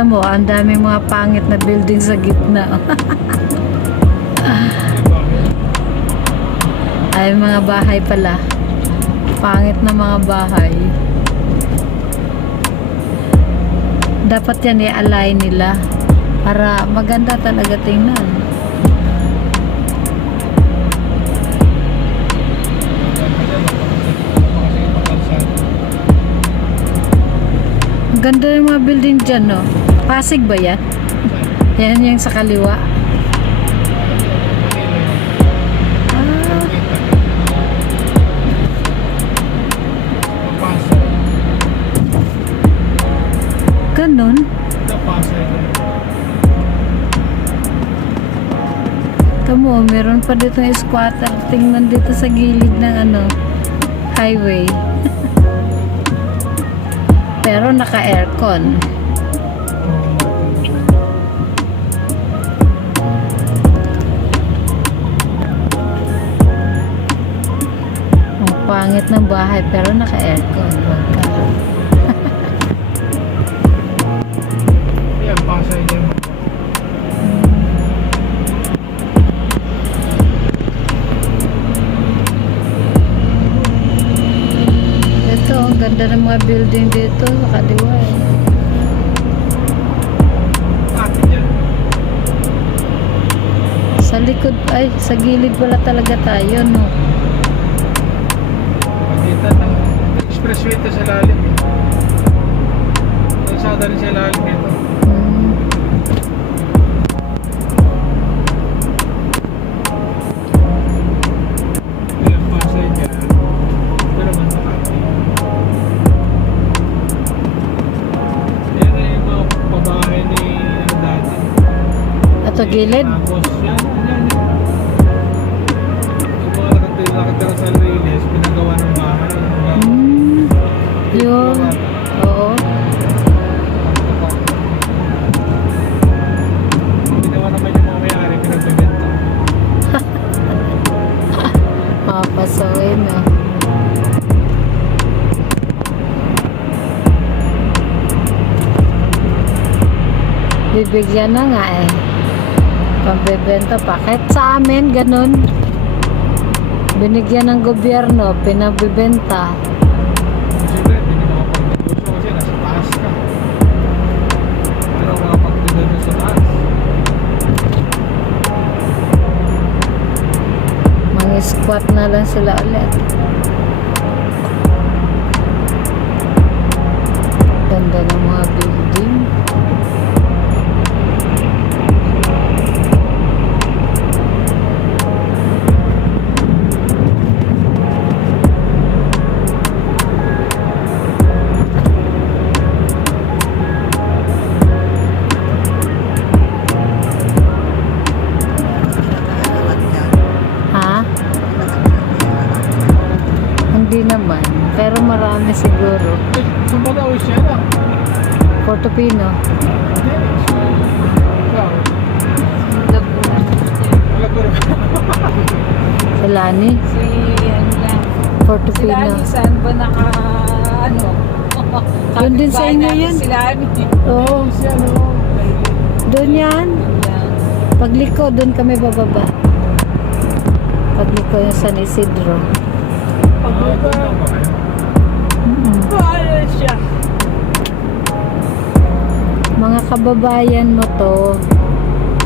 Tamo, ang daming mga pangit na building sa gitna. Ay, mga bahay pala. Pangit na mga bahay. Dapat yan i-align nila para maganda talaga tingnan. Ganda yung mga building dyan, no? Pasig ba yan? Yan yung sa kaliwa. Ah. Ganon? Tamo, meron pa dito yung squatter. Tingnan dito sa gilid ng highway. Pero naka-aircon. Ang pangit ng bahay pero naka-aircon. Yan, pasay niya. Ang ganda ng mga building dito sa kaliwa eh. Sa likod, ay sa gilid wala talaga tayo, no? Pagitan ng expressway ito sa lalim. Kalsada rin sa lalim ito. Yan, pasay niya. Ito naman Makati. Yan na yung mga pabahay ni dati. Ato gilid? Tapos yan. Yung mga nakatira sa Riles, pinagawa ng bahay. Yun. Oo. Ginawa naman yung mga may-ari, pinagbibenta. Mapasawin, no? Bibigyan na nga eh. Pambebenta pa. Kahit sa amin, ganun. Binigyan ng gobyerno, pinabibenta. Siyempre, hindi makapag-negosyo kasi nasa taas ka. Pero makapag-negosyo sa taas. Mga squat na lang sila ulit. Ganda ng mga building. Hindi naman, pero marami siguro. Saan ba daw siya na? Portofino. Sa Lani? Portofino. Silani, saan ba Yun din sa inyo yun? Silani. Oo. Doon yan. Pagliko, doon kami bababa. Pagliko yung San Isidro. Paano siya? Mga kababayan mo to.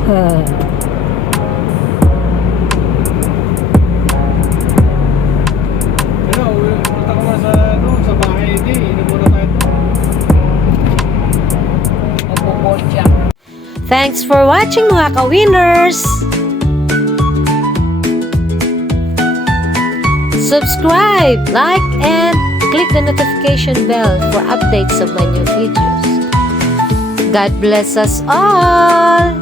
Pero, punta ko na sa bahay hindi. Inom muna tayo. Magpupodya. Thanks for watching mga ka-winners! Subscribe, like, and click the notification bell for updates of my new videos. God bless us all!